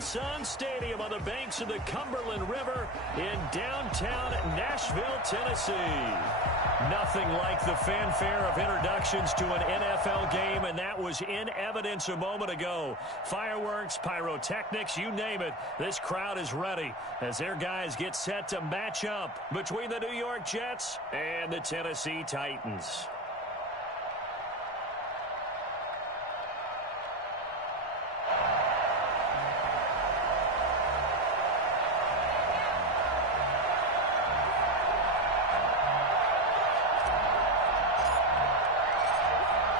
Nissan Stadium on the banks of the Cumberland River in downtown Nashville, Tennessee. Nothing like the fanfare of introductions to an NFL game, and that was in evidence a moment ago. Fireworks, pyrotechnics, you name it. This crowd is ready as their guys get set to match up between the New York Jets and the Tennessee Titans.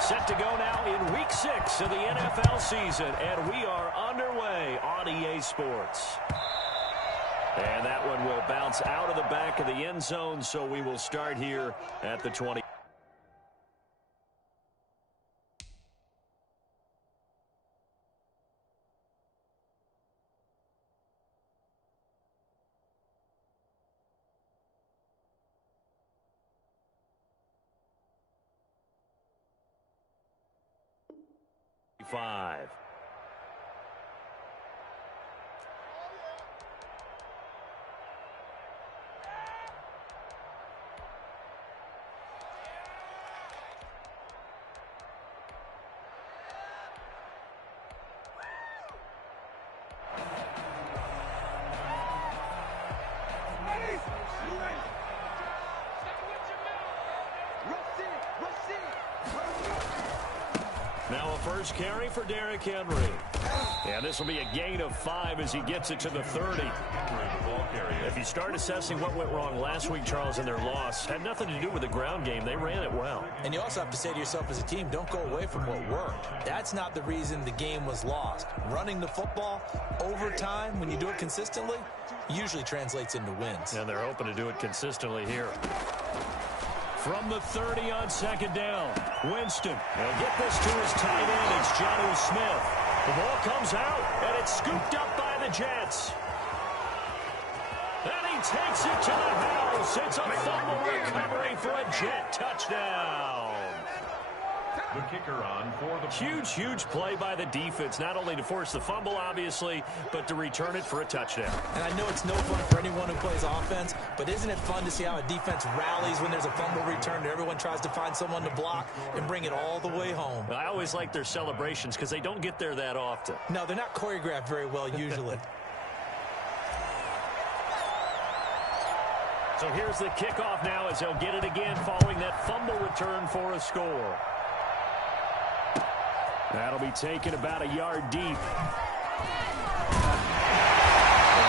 Set to go now in Week 6 of the NFL season, and we are underway on EA Sports. And that one will bounce out of the back of the end zone, so we will start here at the 20. Five. Now a first carry for Derrick Henry. And this will be a gain of 5 as he gets it to the 30. If you start assessing what went wrong last week, Charles, in their loss, had nothing to do with the ground game. They ran it well. And you also have to say to yourself as a team, don't go away from what worked. That's not the reason the game was lost. Running the football over time, when you do it consistently, usually translates into wins. And they're hoping to do it consistently here. From the 30 on second down, Winston. They'll get this to his tight end. It's Jonnu Smith. The ball comes out, and it's scooped up by the Jets. And he takes it to the house. It's a fumble recovery for a Jet touchdown. The kicker on for the huge play by the defense, not only to force the fumble, obviously, but to return it for a touchdown. And I know it's no fun for anyone who plays offense, but isn't it fun to see how a defense rallies when there's a fumble return and everyone tries to find someone to block and bring it all the way home? I always like their celebrations because they don't get there that often. No, they're not choreographed very well usually. So here's the kickoff now as they'll get it again following that fumble return for a score. That'll be taken about a yard deep. And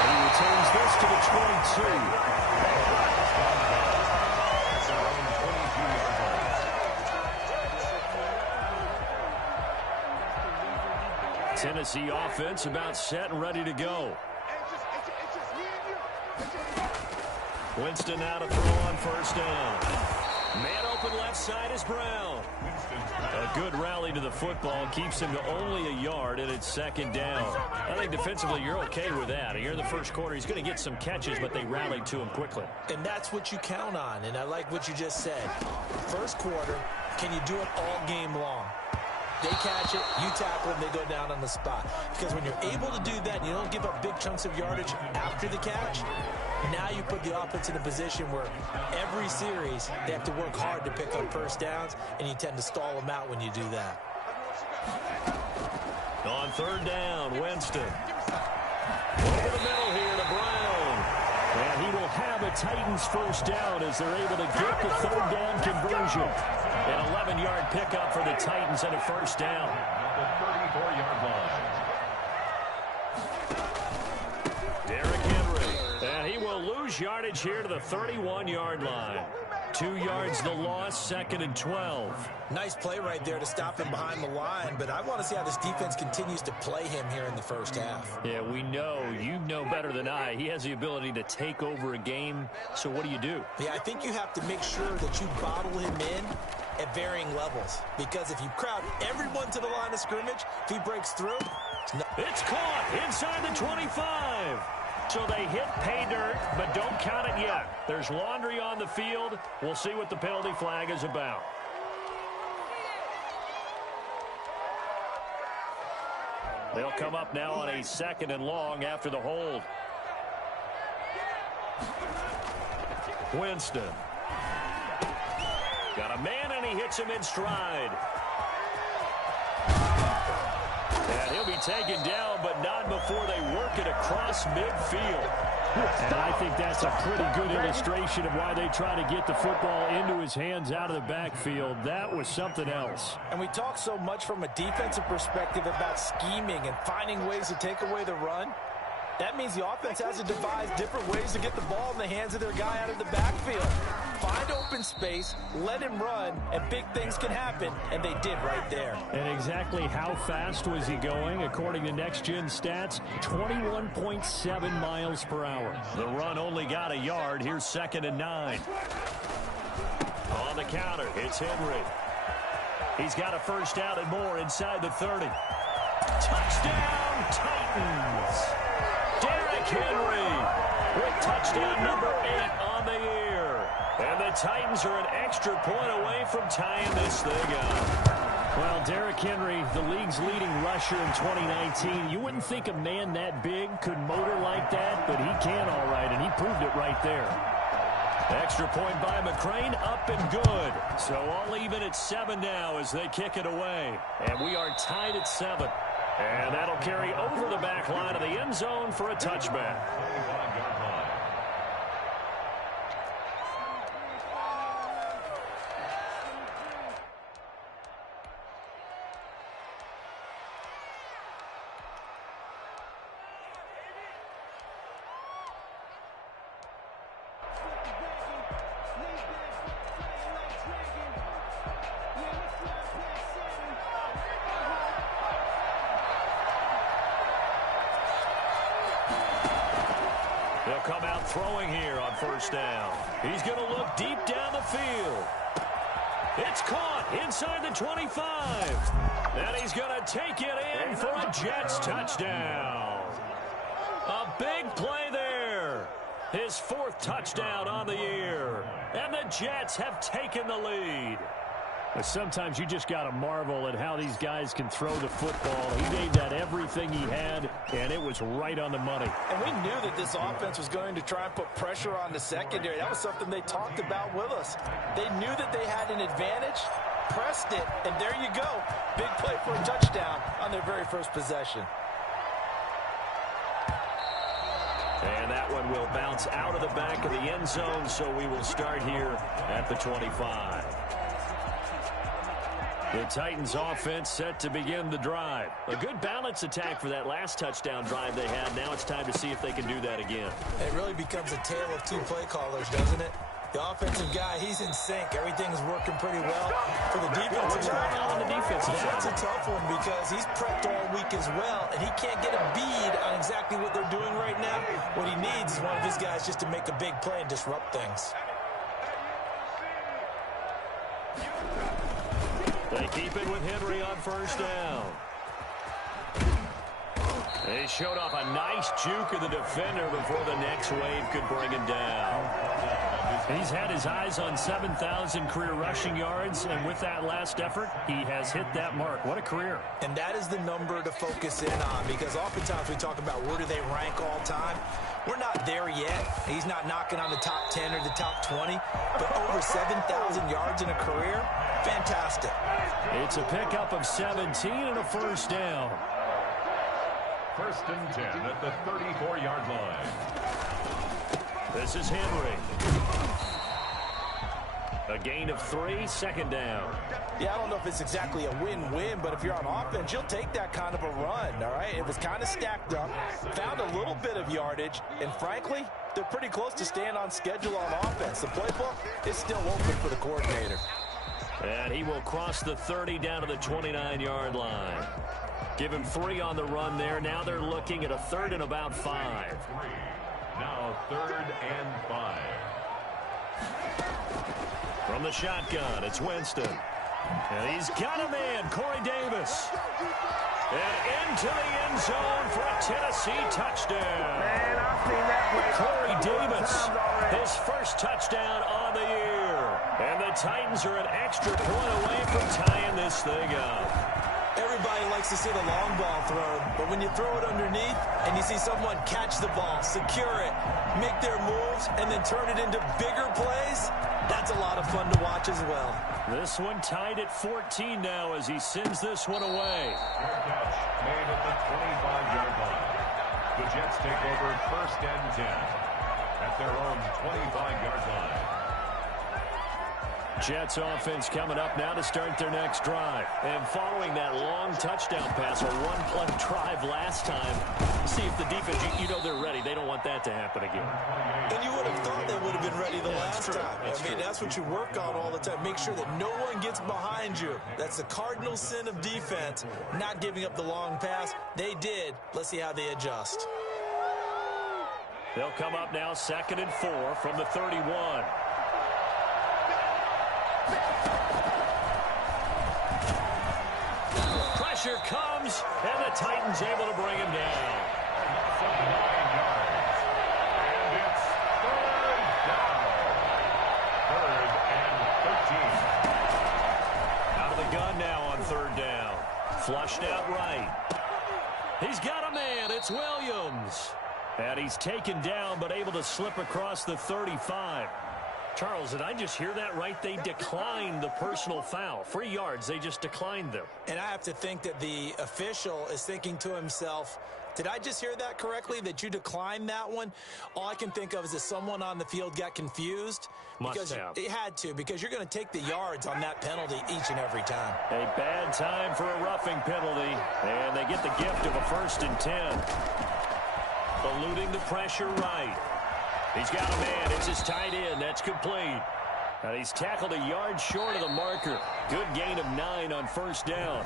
he returns this to the 22. Tennessee offense about set and ready to go. Winston now to throw on first down. Man open left side is Brown. A good rally to the football keeps him to only a yard, and it's second down. I think defensively you're okay with that. Here in the first quarter, he's going to get some catches, but they rallied to him quickly. And that's what you count on, and I like what you just said. First quarter, can you do it all game long? They catch it, you tackle them, they go down on the spot. Because when you're able to do that and you don't give up big chunks of yardage after the catch, now you put the offense in a position where every series they have to work hard to pick up first downs, and you tend to stall them out when you do that. On third down, Winston. Over the middle here to Brown. And he will have a Titans first down as they're able to get the third down conversion. An 11-yard pickup for the Titans and a first down. The 34-yard line. Derrick Henry. And he will lose yardage here to the 31-yard line. 2 yards the loss, second and 12. Nice play right there to stop him behind the line, but I want to see how this defense continues to play him here in the first half. Yeah, we know. You know better than I. He has the ability to take over a game, so what do? Yeah, I think you have to make sure that you bottle him in at varying levels, because if you crowd everyone to the line of scrimmage, if he breaks through, it's caught inside the 25. So they hit pay dirt, but don't count it yet. There's laundry on the field. We'll see what the penalty flag is about. They'll come up now on a 2nd and long after the hold. Winston. Got a man, and he hits him in stride. And he'll be taken down, but not before they work it across midfield. And I think that's a pretty good illustration of why they try to get the football into his hands out of the backfield. That was something else. And we talk so much from a defensive perspective about scheming and finding ways to take away the run. That means the offense has to devise different ways to get the ball in the hands of their guy out of the backfield. Find open space, let him run, and big things can happen, and they did right there. And exactly how fast was he going? According to Next Gen Stats, 21.7 miles per hour. The run only got a yard. Here's 2nd and 9. On the counter, it's Henry. He's got a first down and more inside the 30. Touchdown, Titans! Derrick Henry with touchdown number 8 on the year. And the Titans are an extra point away from tying this thing up. Well, Derrick Henry, the league's leading rusher in 2019. You wouldn't think a man that big could motor like that, but he can all right, and he proved it right there. Extra point by McCrane, up and good. So all even at 7 now as they kick it away. And we are tied at 7. And that'll carry over the back line of the end zone for a touchback. They'll come out throwing here on first down. He's going to look deep down the field. It's caught inside the 25. And he's going to take it in for a Jets touchdown. A big play there. His 4th touchdown on the year. And the Jets have taken the lead. But sometimes you just got to marvel at how these guys can throw the football. He gave that everything he had, and it was right on the money. And we knew that this offense was going to try and put pressure on the secondary. That was something they talked about with us. They knew that they had an advantage, pressed it, and there you go. Big play for a touchdown on their very first possession. And that one will bounce out of the back of the end zone, so we will start here at the 25. The Titans offense set to begin the drive. A good balance attack for that last touchdown drive they had. Now it's time to see if they can do that again. It really becomes a tale of 2 play callers, doesn't it? The offensive guy, he's in sync. Everything's working pretty well. For the defensive guy, on the defensive side, that's a tough one because he's prepped all week as well, and he can't get a bead on exactly what they're doing right now. What he needs is one of his guys just to make a big play and disrupt things. They keep it with Henry on first down. They showed off a nice juke of the defender before the next wave could bring him down. He's had his eyes on 7,000 career rushing yards, and with that last effort, he has hit that mark. What a career. And that is the number to focus in on because oftentimes we talk about where do they rank all time. We're not there yet. He's not knocking on the top 10 or the top 20, but over 7,000 yards in a career, fantastic. It's a pickup of 17 and a first down. 1st and 10 at the 34-yard line. This is Henry. A gain of 3, 2nd down. Yeah, I don't know if it's exactly a win-win, but if you're on offense, you'll take that kind of a run, all right? It was kind of stacked up, found a little bit of yardage, and frankly, they're pretty close to staying on schedule on offense. The playbook is still open for the coordinator. And he will cross the 30 down to the 29-yard line. Give him 3 on the run there. Now they're looking at a 3rd and about 5. Now 3rd and 5. From the shotgun, it's Winston. And he's got a man, Corey Davis. And into the end zone for a Tennessee touchdown. Man, I've seen that play. Corey Davis, his first touchdown on the year. And the Titans are an extra point away from tying this thing up. Everybody likes to see the long ball thrown, but when you throw it underneath and you see someone catch the ball, secure it, make their moves, and then turn it into bigger plays, that's a lot of fun to watch as well. This one tied at 14 now as he sends this one away. Fair catch made at the 25-yard line. The Jets take over 1st and 10 at their own 25-yard line. Jets offense coming up now to start their next drive. And following that long touchdown pass, a one-play drive last time, see if the defense, you know they're ready. They don't want that to happen again. And you would have thought they would have been ready the last time. That's what you work on all the time. Make sure that no one gets behind you. That's the cardinal sin of defense, not giving up the long pass. They did. Let's see how they adjust. They'll come up now 2nd and 4 from the 31. Pressure comes, and the Titans able to bring him down. Loss of 9 yards. And it's 3rd down. 3rd and 13. Out of the gun now on 3rd down. Flushed out right. He's got a man. It's Williams. And he's taken down, but able to slip across the 35. Charles, did I just hear that right? They declined the personal foul. 3 yards, they just declined them. And I have to think that the official is thinking to himself, did I just hear that correctly, that you declined that one? All I can think of is that someone on the field got confused. Must have. It had to, because you're going to take the yards on that penalty each and every time. A bad time for a roughing penalty, and they get the gift of a 1st and 10. Eluding the pressure right. He's got a man. It's his tight end. That's complete. And he's tackled a yard short of the marker. Good gain of 9 on 1st down.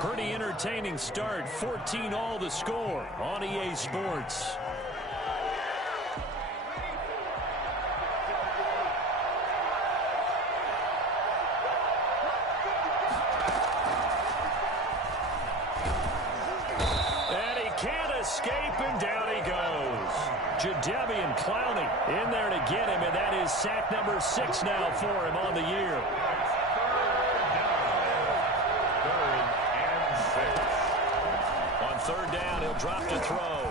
Pretty entertaining start. 14 all the score on EA Sports. And he can't escape, and down he goes. Jadeveon Clowney in there to get him, and that is sack number 6 now for him on the year. 3rd down, he'll drop to throw.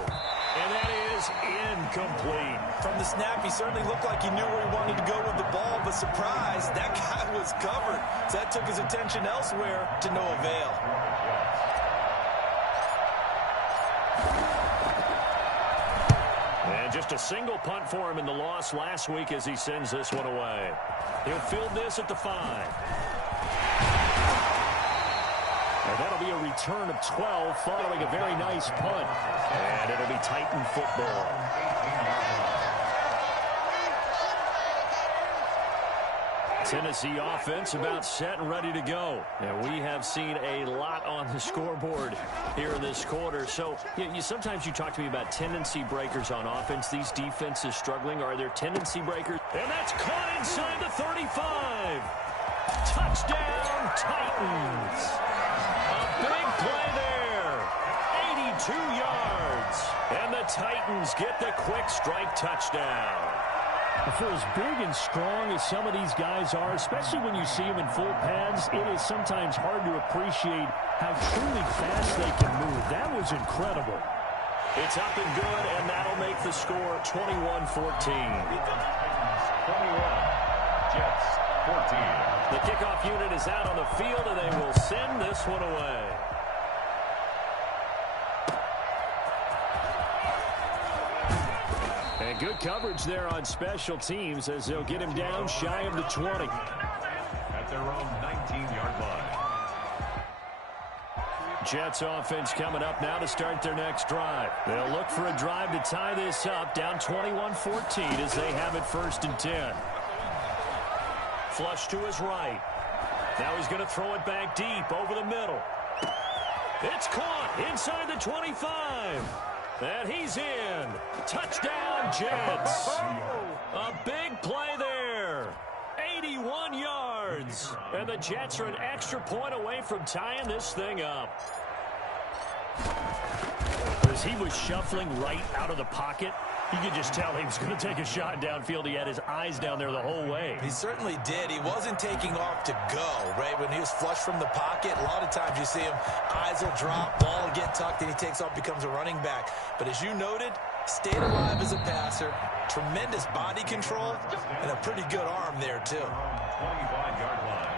And that is incomplete. From the snap, he certainly looked like he knew where he wanted to go with the ball, but surprise, that guy was covered. So that took his attention elsewhere to no avail. And just a single punt for him in the loss last week as he sends this one away. He'll field this at the 5. And that'll be a return of 12 following a very nice punt. And it'll be Titan football. Tennessee offense about set and ready to go. And we have seen a lot on the scoreboard here in this quarter. So sometimes you talk to me about tendency breakers on offense. These defenses struggling. Are there tendency breakers? And that's caught inside the 35. Touchdown, Titans. A big play there. 82 yards. And the Titans get the quick strike touchdown. For as big and strong as some of these guys are, especially when you see them in full pads, it is sometimes hard to appreciate how truly fast they can move. That was incredible. It's up and good, and that'll make the score 21-14. 21, Jets 14. The kickoff unit is out on the field, and they will send this one away. And good coverage there on special teams as they'll get him down shy of the 20. At their own 19-yard line. Jets offense coming up now to start their next drive. They'll look for a drive to tie this up, down 21-14 as they have it 1st and 10. Flush to his right. Now he's going to throw it back deep over the middle. It's caught inside the 25. And he's in. Touchdown, Jets. A big play there. 81 yards. And the Jets are an extra point away from tying this thing up. As he was shuffling right out of the pocket, You could just tell he was going to take a shot downfield. He had his eyes down there the whole way. He certainly did. He wasn't taking off to go, right? When he was flush from the pocket, a lot of times you see him, eyes will drop, ball will get tucked, and he takes off, becomes a running back. But as you noted, stayed alive as a passer, tremendous body control, and a pretty good arm there, too. 25-yard line.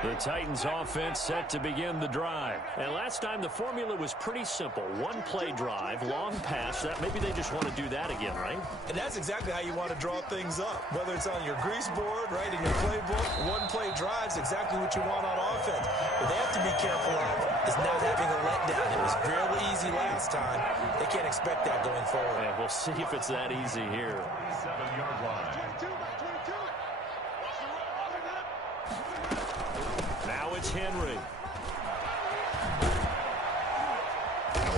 The Titans offense set to begin the drive. And last time the formula was pretty simple. One play drive, long pass. Maybe they just want to do that again, right? And that's exactly how you want to draw things up. Whether it's on your grease board, right, in your playbook, one play drive is exactly what you want on offense. What they have to be careful of is not having a letdown. It was really easy last time. They can't expect that going forward. Yeah, we'll see if it's that easy here. 7-yard line. Now it's Henry.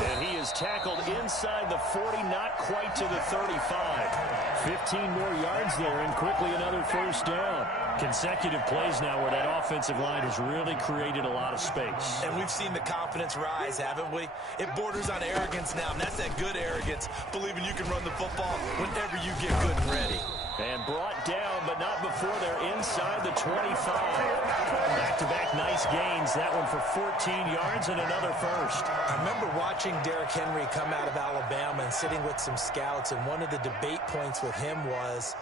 And he is tackled inside the 40, not quite to the 35. 15 more yards there, and quickly another first down. Consecutive plays now where that offensive line has really created a lot of space. And we've seen the confidence rise, haven't we? It borders on arrogance now, and that's that good arrogance, believing you can run the football whenever you get good and ready. And brought down, but not before they're inside the 25. Back-to-back nice gains. That one for 14 yards and another first. I remember watching Derrick Henry come out of Alabama and sitting with some scouts, and one of the debate points with him was,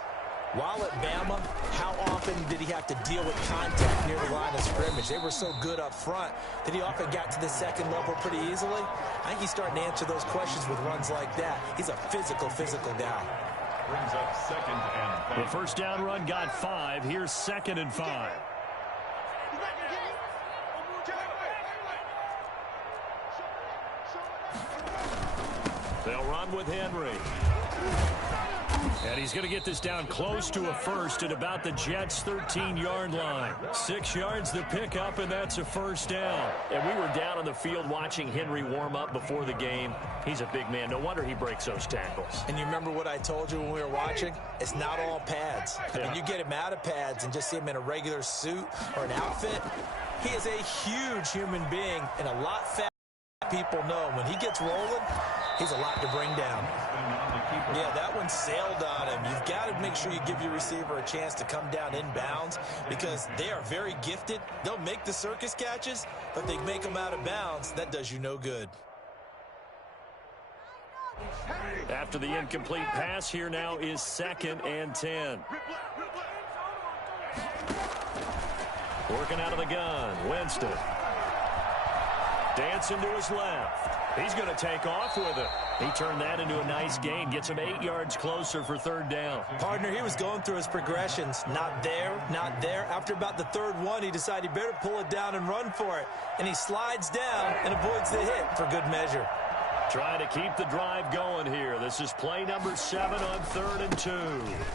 while at Bama, how often did he have to deal with contact near the line of scrimmage? They were so good up front that he often got to the second level pretty easily. I think he's starting to answer those questions with runs like that. He's a physical guy. Brings up 2nd and 5. The first down run got 5. Here's 2nd and 5. They'll run with Henry. And he's going to get this down close to a first at about the Jets' 13-yard line. 6 yards to pick up, and that's a first down. And we were down on the field watching Henry warm up before the game. He's a big man. No wonder he breaks those tackles. And you remember what I told you when we were watching? It's not all pads. I mean, you get him out of pads and just see him in a regular suit or an outfit. He is a huge human being and a lot faster than people know. When he gets rolling, he's a lot to bring down. Yeah, that one sailed on him. You've got to make sure you give your receiver a chance to come down inbounds because they are very gifted. They'll make the circus catches, but they make them out of bounds. That does you no good. After the incomplete pass, here now is 2nd and 10. Working out of the gun, Winston. Dancing to his left. He's going to take off with it. He turned that into a nice gain. Gets him 8 yards closer for 3rd down. Partner, he was going through his progressions. Not there, not there. After about the 3rd one, he decided he better pull it down and run for it. And he slides down and avoids the hit for good measure. Trying to keep the drive going here. This is play number 7 on 3rd and 2.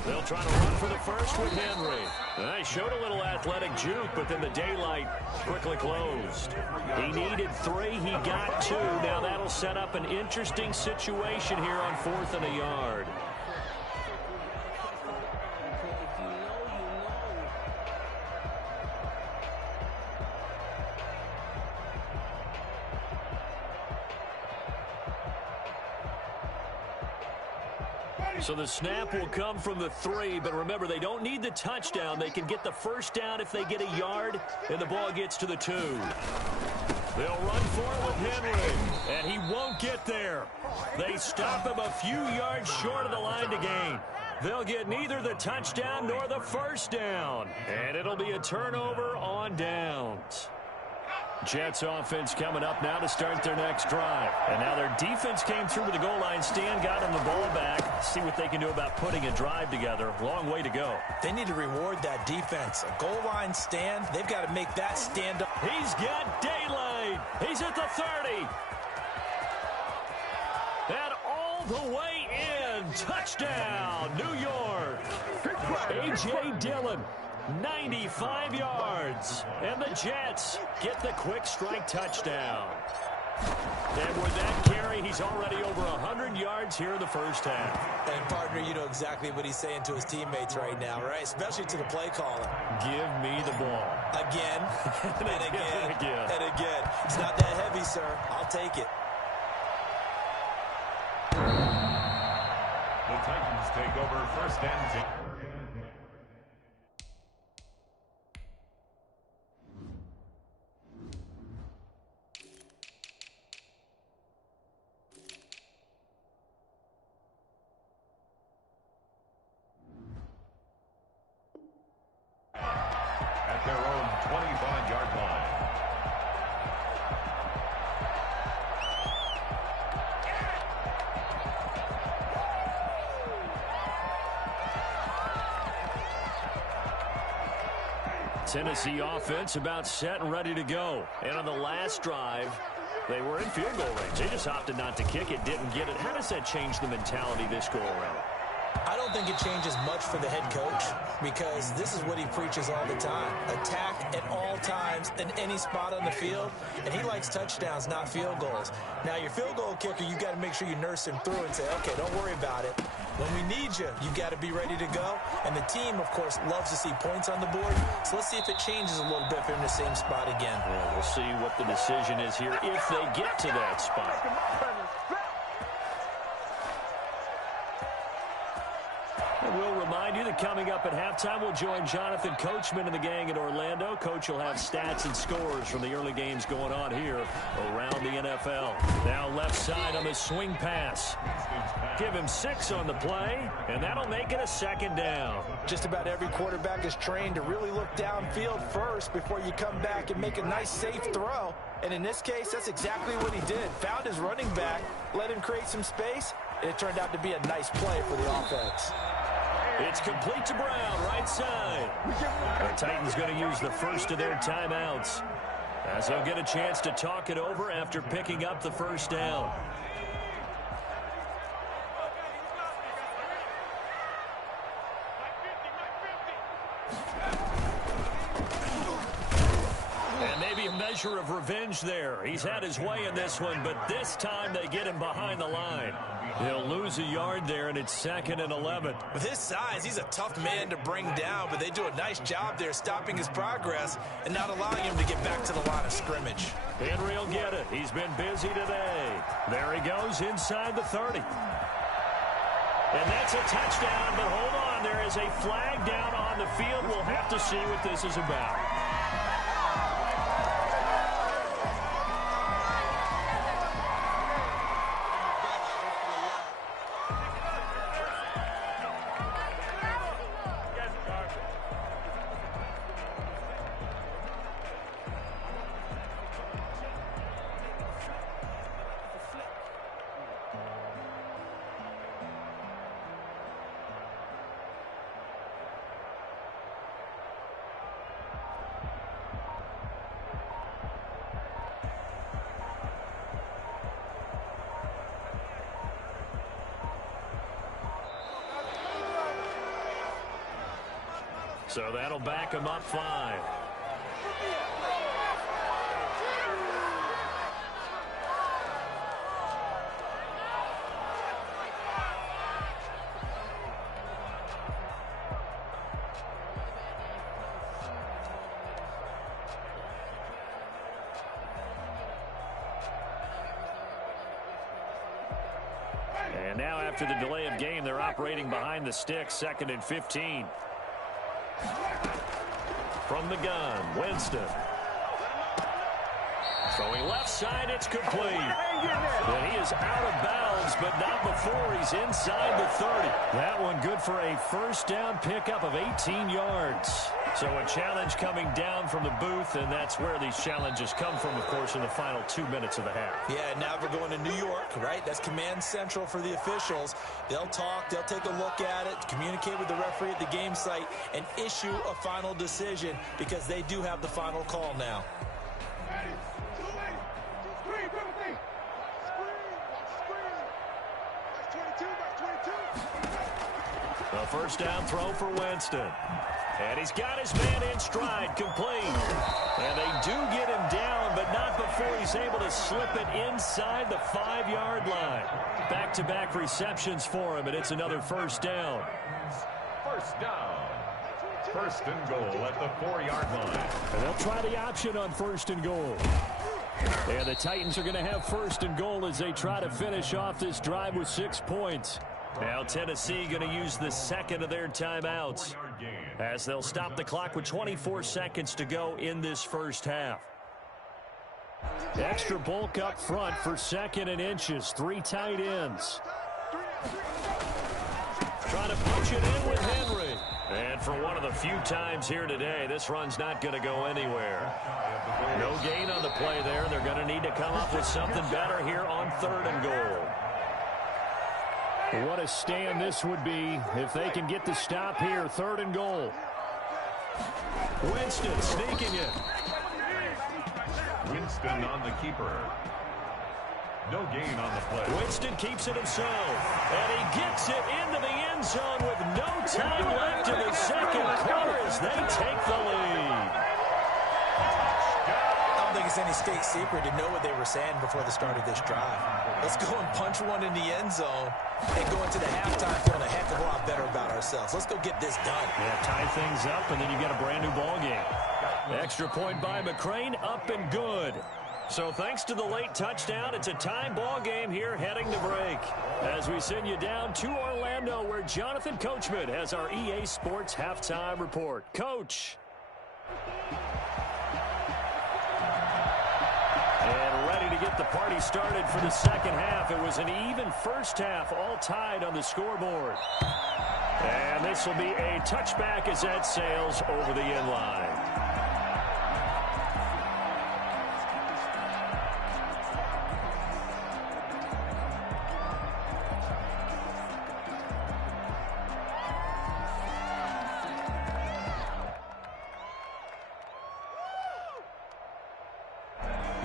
They'll try to run for the first with Henry. He showed a little athletic juke, but then the daylight quickly closed. He needed 3. He got 2. Now that'll set up an interesting situation here on 4th and a yard. So the snap will come from the 3, but remember, they don't need the touchdown. They can get the first down if they get a yard, and the ball gets to the 2. They'll run for it with Henry, and he won't get there. They stop him a few yards short of the line to gain. They'll get neither the touchdown nor the first down, and it'll be a turnover on downs. Jets offense coming up now to start their next drive. And now their defense came through with the goal line stand, got them the ball back. See what they can do about putting a drive together. Long way to go. They need to reward that defense. A goal line stand, they've got to make that stand up. He's got daylight. He's at the 30. And all the way in. Touchdown, New York. A.J. Dillon. 95 yards, and the Jets get the quick strike touchdown. And with that carry, he's already over 100 yards here in the first half. And, partner, you know exactly what he's saying to his teammates right now, right? Especially to the play caller. Give me the ball. Again, and again, and again. and again. It's not that heavy, sir. I'll take it. The Titans take over first and 10. At their own 25-yard line. Tennessee offense about set and ready to go. And on the last drive, they were in field goal range. They just opted not to kick it, didn't get it. How does that change the mentality this go around? I don't think it changes much for the head coach because this is what he preaches all the time. Attack at all times in any spot on the field, and he likes touchdowns, not field goals. Now, your field goal kicker, you got to make sure you nurse him through and say, okay, don't worry about it. When we need you, you got to be ready to go. And the team, of course, loves to see points on the board. So let's see if it changes a little bit if they're in the same spot again. Well, we'll see what the decision is here if they get to that spot. And we'll remind you that coming up at halftime, we'll join Jonathan Coachman and the gang in Orlando. Coach will have stats and scores from the early games going on here around the NFL. Now left side on the swing pass. Give him 6 on the play, and that'll make it a second down. Just about every quarterback is trained to really look downfield first before you come back and make a nice, safe throw. And in this case, that's exactly what he did. Found his running back, let him create some space, and it turned out to be a nice play for the offense. It's complete to Brown, right side. The Titans going to use the first of their timeouts as they'll get a chance to talk it over after picking up the first down. And maybe a measure of revenge there. He's had his way in this one, but this time they get him behind the line. He'll lose a yard there, and it's 2nd and 11. With his size, he's a tough man to bring down, but they do a nice job there stopping his progress and not allowing him to get back to the line of scrimmage. Henry will get it. He's been busy today. There he goes inside the 30. And that's a touchdown, but hold on. There is a flag down on the field. We'll have to see what this is about. So that'll back him up 5. And now after the delay of game, they're operating behind the sticks, 2nd and 15. From the gun, Winston. Throwing left side, it's complete. And he is out of bounds, but not before he's inside the 30. That one good for a first down pickup of 18 yards. So a challenge coming down from the booth, and that's where these challenges come from, of course, in the final 2 minutes of the half. Yeah, now we're going to New York, right? That's command central for the officials. They'll talk, they'll take a look at it, communicate with the referee at the game site, and issue a final decision because they do have the final call now. A first down throw for Winston. And he's got his man in stride, complete. And they do get him down, but not before he's he's able to slip it inside the 5-yard line. Back-to-back receptions for him, and it's another first down. First down. First and goal at the 4-yard line. And they'll try the option on first and goal. And the Titans are going to have first and goal as they try to finish off this drive with 6 points. Now Tennessee going to use the second of their timeouts as they'll stop the clock with 24 seconds to go in this first half. Extra bulk up front for 2nd and inches. 3 tight ends. Trying to punch it in with Henry. And for one of the few times here today, this run's not going to go anywhere. No gain on the play there. They're going to need to come up with something better here on 3rd and goal. What a stand this would be if they can get the stop here. 3rd and goal. Winston sneaking it. Winston on the keeper. No gain on the play. Winston keeps it himself. And he gets it into the end zone with no time left in the second quarter as they take the lead. I don't think it's any state secret to know what they were saying before the start of this drive. Let's go and punch one in the end zone and go into the halftime feeling a heck of a lot better about ourselves. Let's go get this done. Yeah, tie things up, and then you get a brand new ball game. Extra point by McCrane, up and good. So thanks to the late touchdown, it's a tie ball game here heading to break. As we send you down to Orlando, where Jonathan Coachman has our EA Sports halftime report. Coach. And ready to get the party started for the second half. It was an even first half, all tied on the scoreboard. And this will be a touchback as that sails over the end line.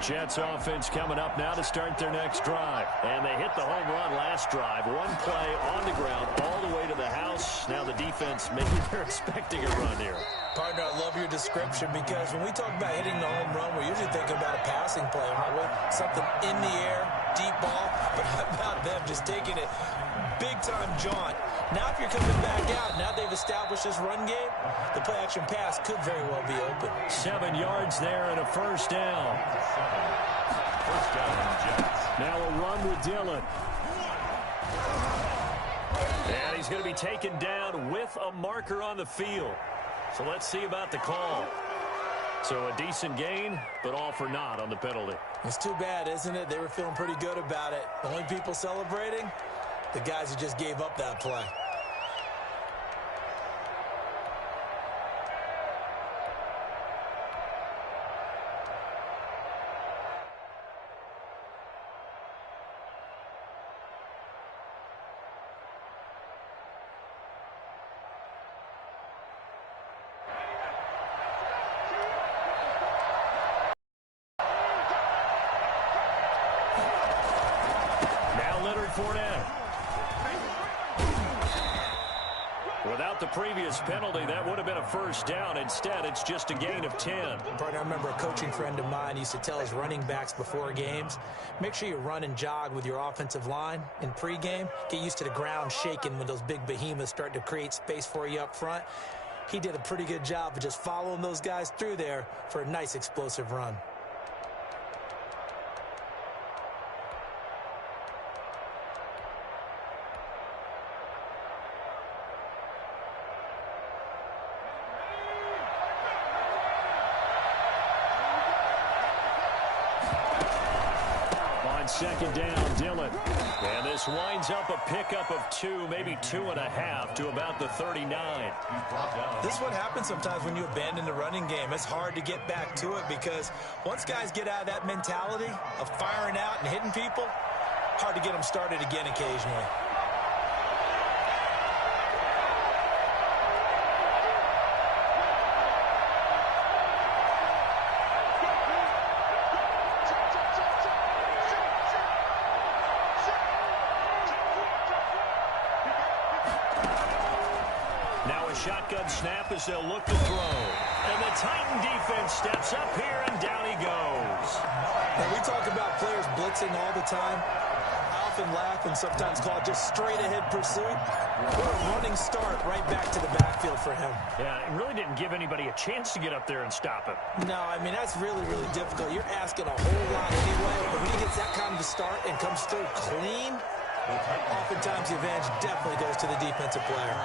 Jets offense coming up now to start their next drive. And they hit the home run last drive. One play on the ground all the way to the house. Now the defense, maybe they're expecting a run here. Partner, I love your description because when we talk about hitting the home run, we're usually thinking about a passing play, aren't we? Something in the air, deep ball. But how about them just taking it big-time jaunt? Now if you're coming back out, now they've established this run game, the play-action pass could very well be open. 7 yards there and a first down. First down, Jets. Now a run with Dillon. And he's going to be taken down with a marker on the field. So let's see about the call. So a decent gain, but all for naught on the penalty. It's too bad, isn't it? They were feeling pretty good about it. The only people celebrating, the guys who just gave up that play. Without the previous penalty, that would have been a first down. Instead, it's just a gain of 10. Partner, I remember a coaching friend of mine used to tell his running backs before games, make sure you run and jog with your offensive line in pregame. Get used to the ground shaking when those big behemoths start to create space for you up front. He did a pretty good job of just following those guys through there for a nice explosive run. Second down, Dillon. And this winds up a pickup of 2, maybe 2.5 to about the 39. This is what happens sometimes when you abandon the running game. It's hard to get back to it because once guys get out of that mentality of firing out and hitting people, hard to get them started again occasionally. shotgun snap as they'll look to throw. And the Titan defense steps up here, and down he goes. Now, we talk about players blitzing all the time. I often laugh and sometimes call it just straight-ahead pursuit. What a running start right back to the backfield for him. Yeah, it really didn't give anybody a chance to get up there and stop him. No, I mean, that's really, really difficult. You're asking a whole lot anyway, but when he gets that kind of a start and comes through clean, oftentimes the advantage definitely goes to the defensive player.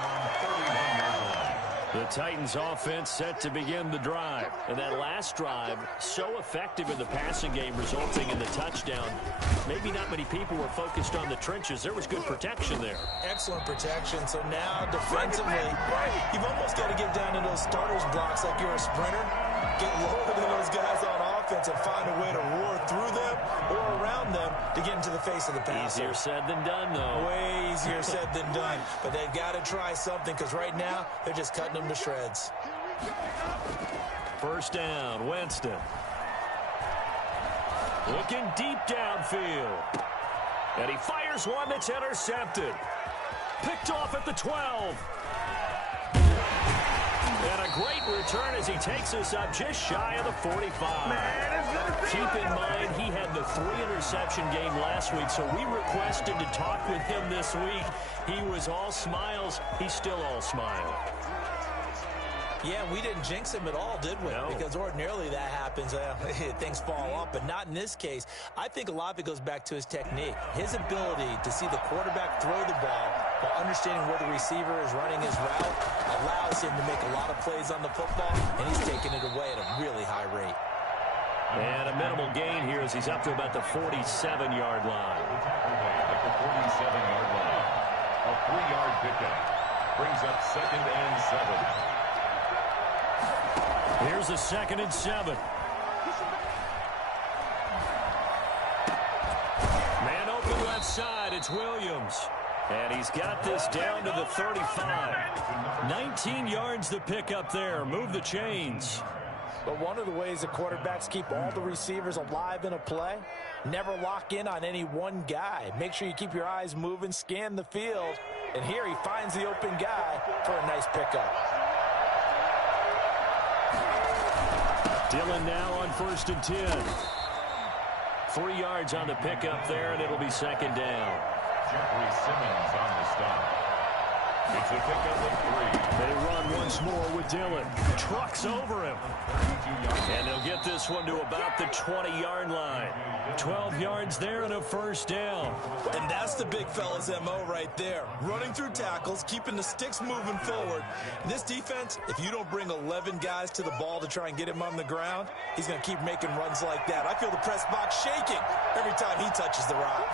The Titans offense set to begin the drive. And that last drive, so effective in the passing game, resulting in the touchdown. Maybe not many people were focused on the trenches. There was good protection there. Excellent protection. So now, defensively, you've almost got to get down to those starters blocks like you're a sprinter. Get lower than those guys on offense and find a way to roar through them or around them to get into the face of the passer. Easier said than done, though. Way easier said than done. But they've got to try something because right now they're just cutting them to shreds. First down, Winston. Looking deep downfield. And he fires one that's intercepted. Picked off at the 12. And a great return as he takes us up just shy of the 45. Keep in mind, he had the 3-interception game last week, so we requested to talk with him this week. He was all smiles. He's still all smile. Yeah, we didn't jinx him at all, did we? No. Because ordinarily that happens. Things fall off, but not in this case. I think a lot of it goes back to his technique. His ability to see the quarterback throw the ball while understanding where the receiver is running his route allows him to make a lot of plays on the football, and he's taking it away at a really high rate. And a minimal gain here as he's up to about the 47-yard line. At the 47-yard line. A 3-yard pickup. Brings up 2nd and 7. Here's a 2nd and 7. Man open left side. It's Williams. And he's got this down to the 35. 19 yards to pick up there. Move the chains. But one of the ways the quarterbacks keep all the receivers alive in a play, never lock in on any one guy. Make sure you keep your eyes moving, scan the field. And here he finds the open guy for a nice pickup. Dillon now on 1st and 10. 3 yards on the pickup there, and it'll be 2nd down. Jeffrey Simmons on the stop. It's a pickup of 3. They run once more with Dillon. Trucks over him. And they'll get this one to about the 20-yard line. 12 yards there and a 1st down. And that's the big fella's MO right there. Running through tackles, keeping the sticks moving forward. This defense, if you don't bring 11 guys to the ball to try and get him on the ground, he's going to keep making runs like that. I feel the press box shaking every time he touches the rock.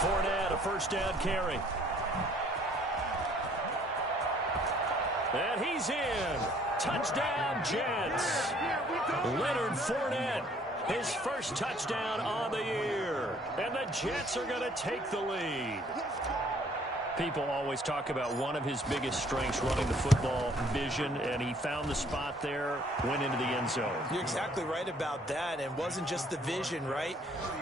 Fournette, a 1st down carry. And he's in. Touchdown, Jets. Leonard Fournette, his first touchdown on the year. And the Jets are going to take the lead. People always talk about one of his biggest strengths, running the football, vision, and he found the spot there, went into the end zone. You're exactly right about that, and it wasn't just the vision, right?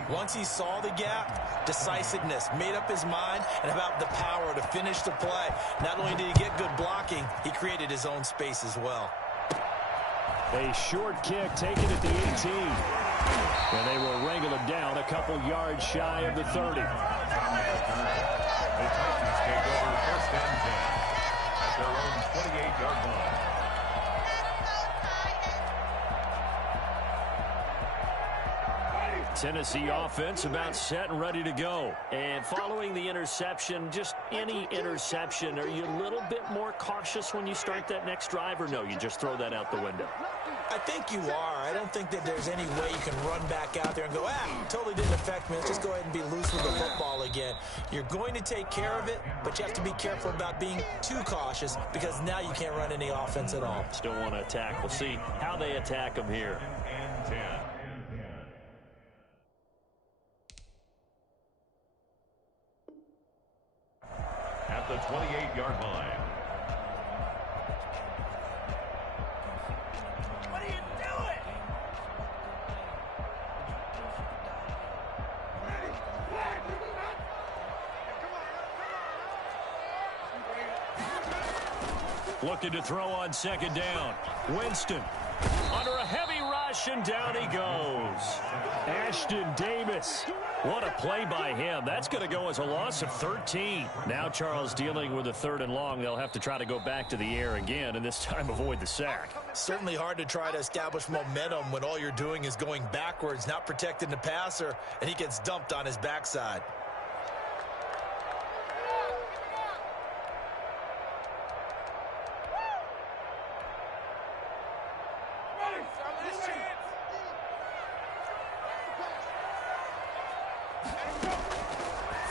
Once he saw the gap, decisiveness, made up his mind, and about the power to finish the play. Not only did he get good blocking, he created his own space as well. A short kick taken at the 18. And they will wrangle it down a couple yards shy of the 30. The Titans take over 1st and 10 at their own 28-yard line. Tennessee offense about set and ready to go. And following the interception, just any interception, are you a little bit more cautious when you start that next drive, or no, you just throw that out the window? I think you are. I don't think that there's any way you can run back out there and go, totally didn't affect me. Let's just go ahead and be loose with the football again. You're going to take care of it, but you have to be careful about being too cautious because now you can't run any offense at all. Still want to attack. We'll see how they attack them here. And 10. At the 28-yard line. Looking to throw on second down. Winston under a heavy rush, and down he goes. Ashton Davis. What a play by him. That's going to go as a loss of 13. Now Charles dealing with a 3rd and long. They'll have to try to go back to the air again, and this time avoid the sack. Certainly hard to try to establish momentum when all you're doing is going backwards, not protecting the passer, and he gets dumped on his backside.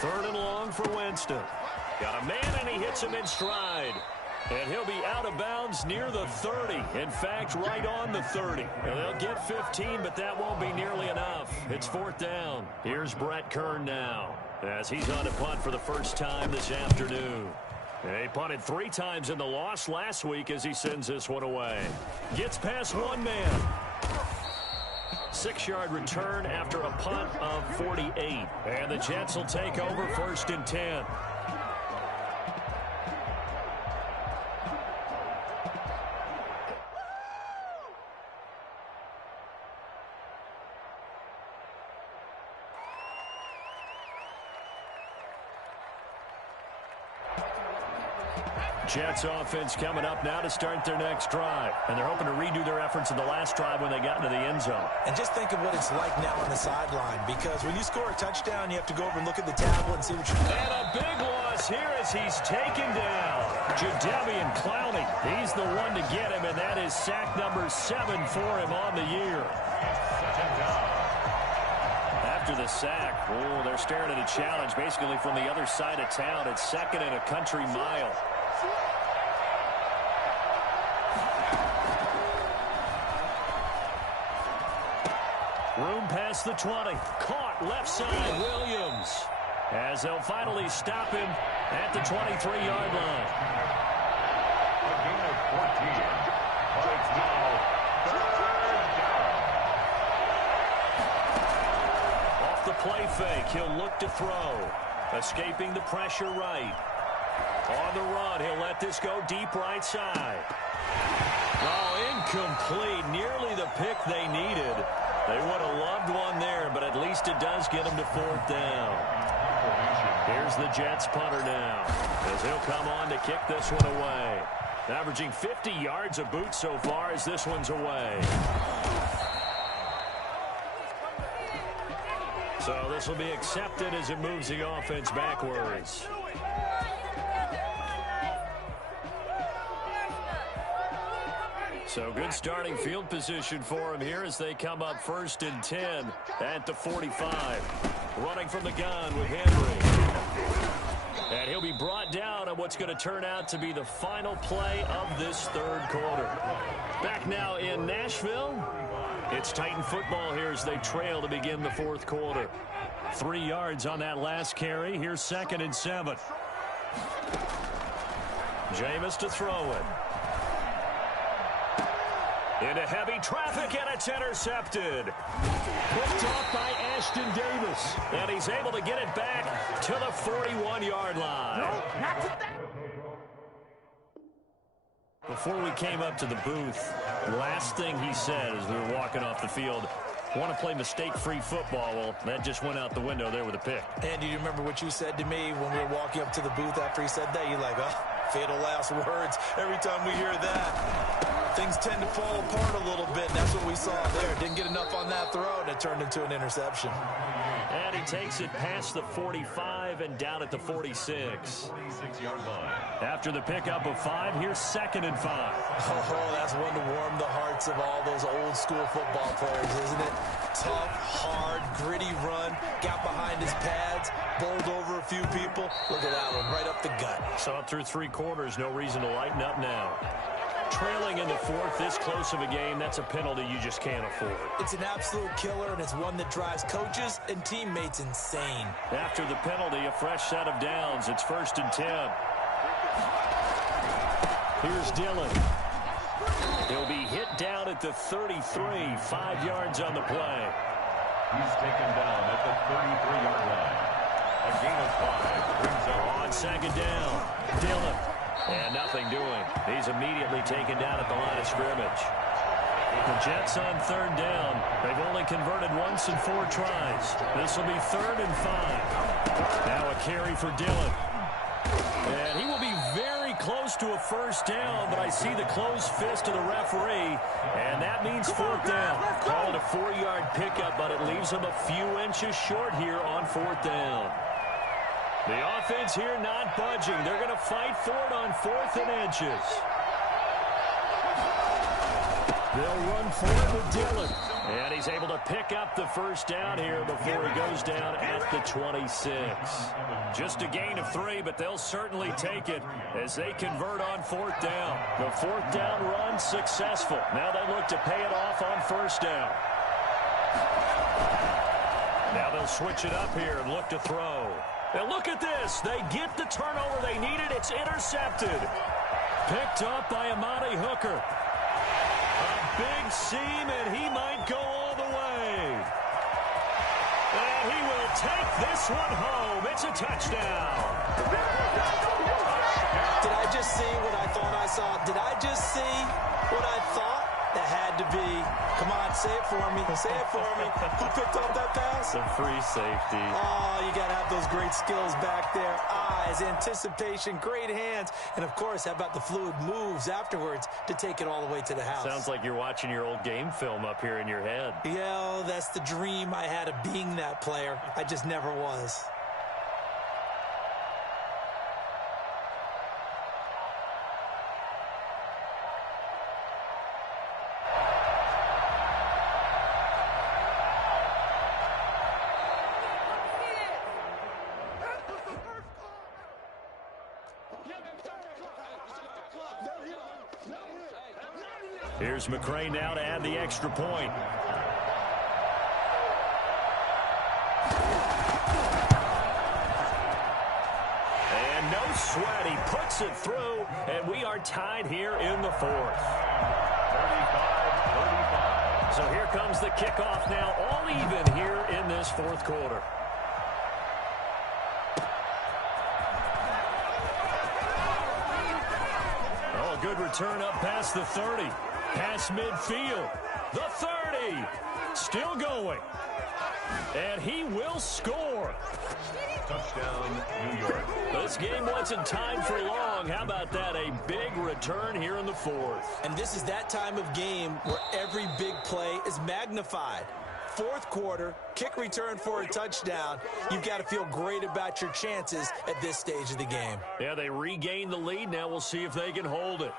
Third and long for Winston. Got a man, and he hits him in stride. And he'll be out of bounds near the 30. In fact, right on the 30. And they'll get 15, but that won't be nearly enough. It's 4th down. Here's Brett Kern now, as he's on to punt for the first time this afternoon. He punted 3 times in the loss last week as he sends this one away. Gets past one man. 6-yard return after a punt of 48. And the Jets will take over 1st and 10. Jets offense coming up now to start their next drive. And they're hoping to redo their efforts in the last drive when they got into the end zone. And just think of what it's like now on the sideline, because when you score a touchdown, you have to go over and look at the tablet and see what you're doing. And a big loss here as he's taken down. Jadeveon Clowney, he's the one to get him, and that is sack number 7 for him on the year. After the sack, they're staring at a challenge basically from the other side of town. It's 2nd and a country mile. Room past the 20. Caught left side, Williams. As they'll finally stop him at the 23-yard line. A gain of 14. But it's now 3rd down. Off the play fake, he'll look to throw. Escaping the pressure right. On the run, he'll let this go deep right side. Oh, incomplete. Nearly the pick they needed. They would have loved one there, but at least it does get them to 4th down. Here's the Jets punter now, as he'll come on to kick this one away. Averaging 50 yards a boot so far as this one's away. So this will be accepted as it moves the offense backwards. So good starting field position for him here as they come up 1st and 10 at the 45. Running from the gun with Henry. And he'll be brought down on what's going to turn out to be the final play of this 3rd quarter. Back now in Nashville. It's Titan football here as they trail to begin the 4th quarter. 3 yards on that last carry. Here's 2nd and 7. Jameis to throw it. Into heavy traffic, and it's intercepted. Picked off by Ashton Davis. And he's able to get it back to the 41-yard line. Before we came up to the booth, the last thing he said as we were walking off the field, want to play mistake-free football. Well, that just went out the window there with a pick. And do you remember what you said to me when we were walking up to the booth after he said that? You're like, oh, fatal last words. Every time we hear that, things tend to fall apart a little bit. And that's what we saw there. Didn't get enough on that throw, and it turned into an interception. And he takes it past the 45 and down at the 46. 46-yard line. After the pickup of 5, here's 2nd and 5. Oh, that's one to warm the hearts of all those old-school football players, isn't it? Tough, hard, gritty run, got behind his pads, bowled over a few people. Look at that one, right up the gut. So up through 3 quarters, no reason to lighten up now. Trailing in the 4th, this close of a game, that's a penalty you just can't afford. It's an absolute killer, and it's one that drives coaches and teammates insane. After the penalty, a fresh set of downs. It's 1st and 10. Here's Dillon. He'll be hit down at the 33, 5 yards on the play. He's taken down at the 33-yard line. A gain of 5 brings up On 2nd down, Dillon And nothing doing. He's immediately taken down at the line of scrimmage. The Jets on third down. They've only converted once in 4 tries. This will be 3rd and 5. Now a carry for Dillon. And he will be very close to a first down, but I see the closed fist of the referee, and that means 4th down. Call it a 4-yard pickup, but it leaves him a few inches short here on 4th down. The offense here not budging. They're going to fight for it on 4th and inches. They'll run for it with Dillon. And he's able to pick up the first down here before he goes down at the 26. Just a gain of 3, but they'll certainly take it as they convert on 4th down. The 4th down run successful. Now they look to pay it off on 1st down. Now they'll switch it up here and look to throw. And look at this. They get the turnover they needed. It's intercepted. Picked up by Amani Hooker. A big seam, and he might go all the way. And he will take this one home. It's a touchdown. Did I just see what I thought I saw? Did I just see what I thought? That had to be. Come on, say it for me. Say it for me. Who picked up that pass? The free safety. Oh, you got to have those great skills back there. Eyes, anticipation, great hands. And, of course, how about the fluid moves afterwards to take it all the way to the house? Sounds like you're watching your old game film up here in your head. Yeah, that's the dream I had of being that player. I just never was. Here's McCray now to add the extra point. And no sweat. He puts it through, and we are tied here in the 4th. 35-35. So here comes the kickoff now, all even here in this 4th quarter. Oh, good return up past the 30. Past midfield. The 30. Still going. And he will score. Touchdown, New York. This game wasn't tied for long. How about that? A big return here in the 4th. And this is that time of game where every big play is magnified. 4th quarter, kick return for a touchdown. You've got to feel great about your chances at this stage of the game. Yeah, they regain the lead. Now we'll see if they can hold it.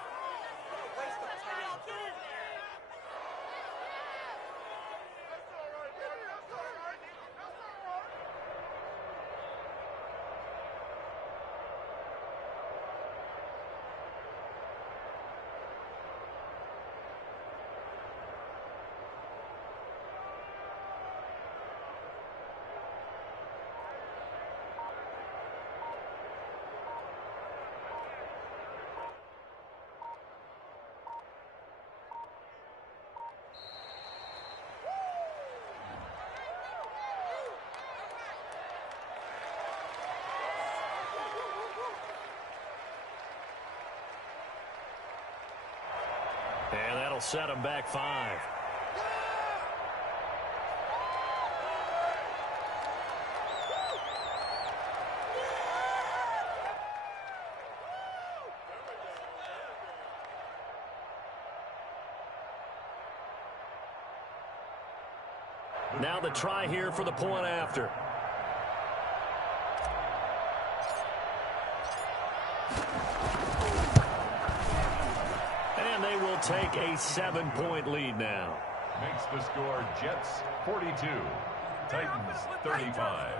And that'll set them back 5. Now the try here for the point after. And they will take a 7-point lead now. Makes the score Jets 42, Titans 35.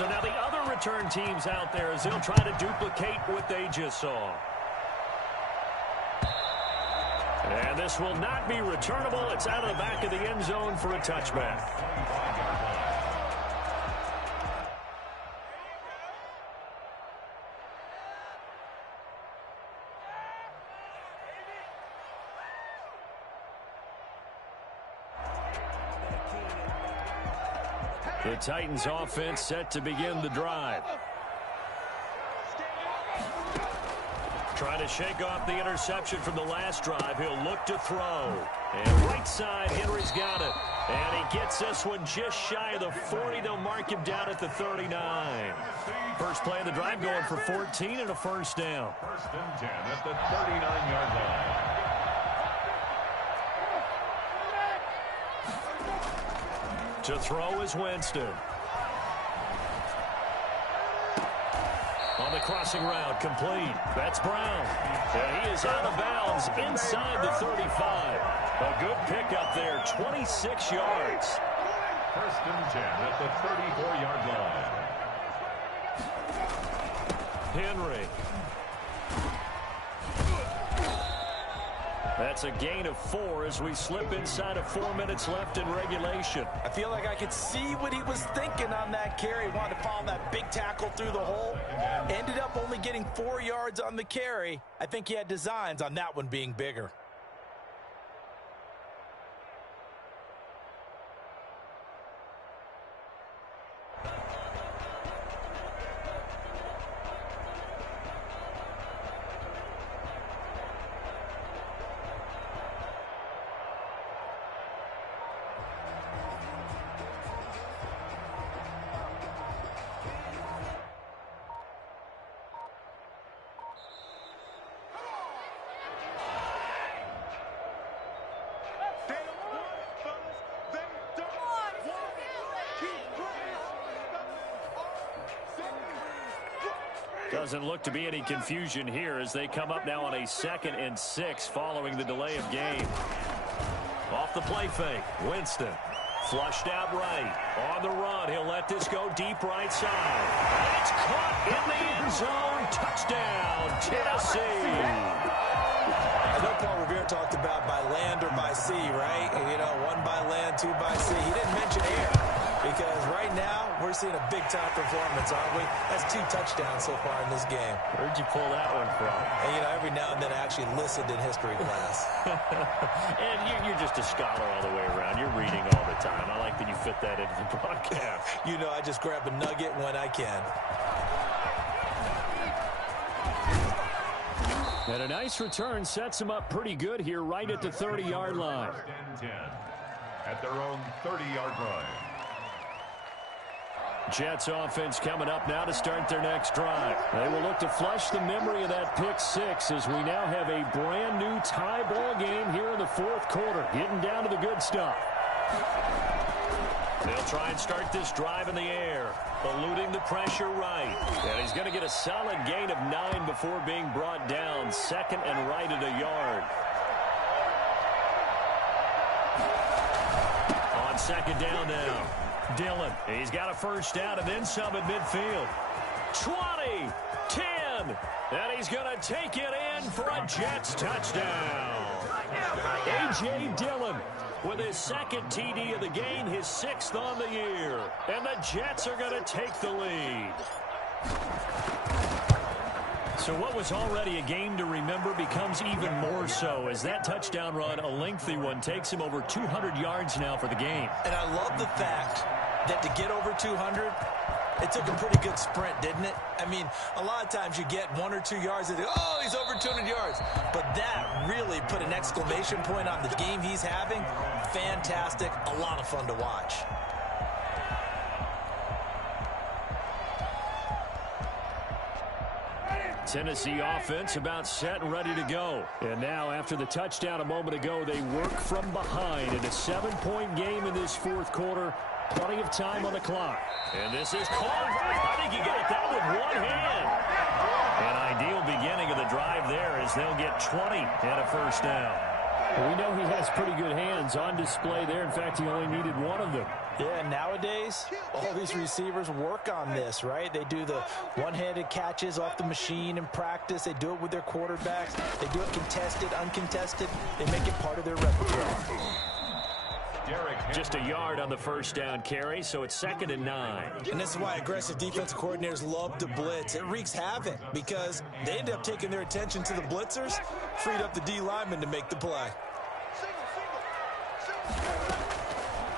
So now the other return teams out there as they'll try to duplicate what they just saw. And this will not be returnable. It's out of the back of the end zone for a touchback. The Titans offense set to begin the drive. Trying to shake off the interception from the last drive. He'll look to throw. And right side, Henry's got it. And he gets this one just shy of the 40. They'll mark him down at the 39. First play of the drive going for 14 and a first down. First and 10 at the 39-yard line. To throw is Winston. On the crossing route, complete. That's Brown. And he is out of bounds inside the 35. A good pickup there, 26 yards. First and 10 at the 34-yard line. Henry. That's a gain of 4 as we slip inside of 4 minutes left in regulation. I feel like I could see what he was thinking on that carry. He wanted to follow that big tackle through the hole. Ended up only getting 4 yards on the carry. I think he had designs on that one being bigger. Doesn't look to be any confusion here as they come up now on a 2nd and 6 following the delay of game. Off the play fake, Winston. Flushed out right. On the run, he'll let this go deep right side. And it's caught in the end zone. Touchdown, Tennessee. I know Paul Revere talked about by land or by sea, right? And, you know, 1 by land, 2 by sea. He didn't mention air because right now we're seeing a big-time performance, aren't we? That's 2 touchdowns so far in this game. Where'd you pull that one from? And, you know, every now and then I actually listened in history class. And you're just a scholar all the way around. You're reading all the time. I like that you fit that into the broadcast. You know, I just grab a nugget when I can. And a nice return sets him up pretty good here right at the 30-yard line. First and 10 at their own 30-yard line. Jets offense coming up now to start their next drive. They will look to flush the memory of that pick 6 as we now have a brand new tie ball game here in the 4th quarter. Getting down to the good stuff. They'll try and start this drive in the air. Eluding the pressure right. And he's going to get a solid gain of 9 before being brought down. 2nd and right at a yard. On 2nd down now. Dillon, he's got a first down and then some at midfield. 20, 10, and he's going to take it in for a Jets touchdown. A.J. Dillon with his 2nd TD of the game, his 6th on the year. And the Jets are going to take the lead. So what was already a game to remember becomes even more so as that touchdown run, a lengthy one, takes him over 200 yards now for the game. And I love the fact that to get over 200, it took a pretty good sprint, didn't it? I mean, a lot of times you get 1 or 2 yards and oh, he's over 200 yards. But that really put an exclamation point on the game he's having. Fantastic. A lot of fun to watch. Tennessee offense about set and ready to go. And now after the touchdown a moment ago, they work from behind in a 7-point game in this 4th quarter. Plenty of time on the clock. And this is Carver. I think he got that with one hand. An ideal beginning of the drive there as they'll get 20 and a first down. We know he has pretty good hands on display there. In fact, he only needed 1 of them. Yeah, nowadays, all these receivers work on this, right? They do the one-handed catches off the machine in practice. They do it with their quarterbacks. They do it contested, uncontested. They make it part of their repertoire. Just a yard on the first down carry, so it's 2nd and 9. And this is why aggressive defensive coordinators love to blitz. It wreaks havoc because they end up taking their attention to the blitzers, freed up the D lineman to make the play.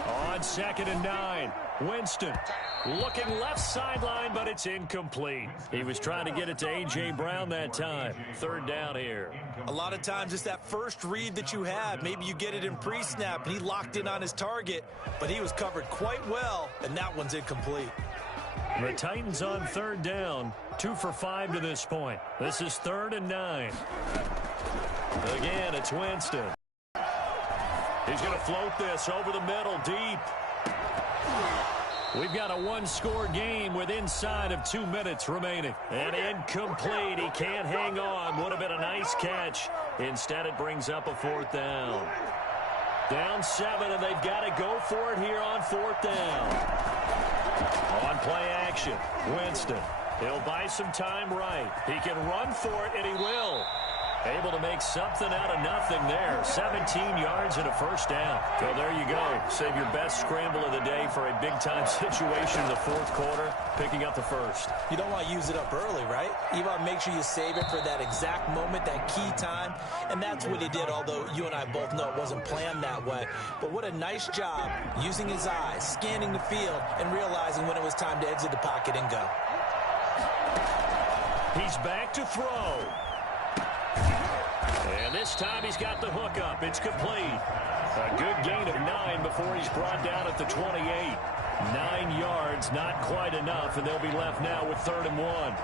On 2nd and 9, Winston looking left sideline, but it's incomplete. He was trying to get it to A.J. Brown that time. 3rd down here. A lot of times it's that first read that you have. Maybe you get it in pre-snap, and he locked in on his target, but he was covered quite well, and that one's incomplete. The Titans on 3rd down, 2 for 5 to this point. This is 3rd and 9. Again, it's Winston. He's going to float this over the middle, deep. We've got a one-score game with inside of 2 minutes remaining. And incomplete. He can't hang on. Would have been a nice catch. Instead, it brings up a 4th down. Down 7, and they've got to go for it here on 4th down. On play action, Winston. He'll buy some time right. He can run for it, and he will. Able to make something out of nothing there. 17 yards and a 1st down. So there you go. Save your best scramble of the day for a big-time situation in the 4th quarter, picking up the 1st. You don't want to use it up early, right? You want to make sure you save it for that exact moment, that key time. And that's what he did, although you and I both know it wasn't planned that way. But what a nice job using his eyes, scanning the field, and realizing when it was time to exit the pocket and go. He's back to throw. And this time he's got the hook up. It's complete. A good gain of 9 before he's brought down at the 28. 9 yards, not quite enough, and they'll be left now with 3rd and 1.